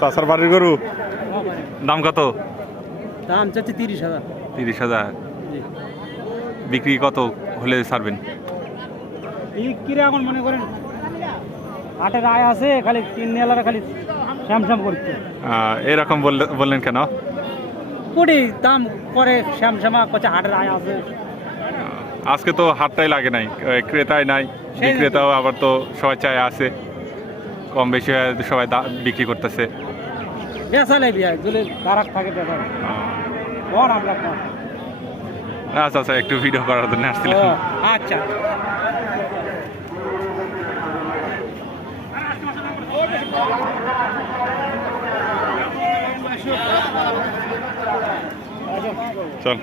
চাচার বাড়ির গরু দাম কত? দাম চাচ্ছে 30,000। 30,000। বিক্রি কত হলে ছাড়বেন? বিক্রি এখন মনে করেন হাটের আয় আছে, খালি কিনেলারা খালি শ্যামশ্যাম করছে। এরকম বললেন কেন? কোটি দাম করে শ্যামশ্যামা করছে, হাটের আয় আছে। আজকে তো হাটটাই লাগে নাই, ক্রেতাই নাই, বিক্রেতাও আবার তো সবাই চায় আছে, কম বেশি সবাই বিক্রি করতেছে। বেচালে বিয়া যদি গারাক থাকে বেচা কর আমরা কর। আচ্ছা আচ্ছা, একটু ভিডিও করার জন্য আসছিলাম। আচ্ছা চল।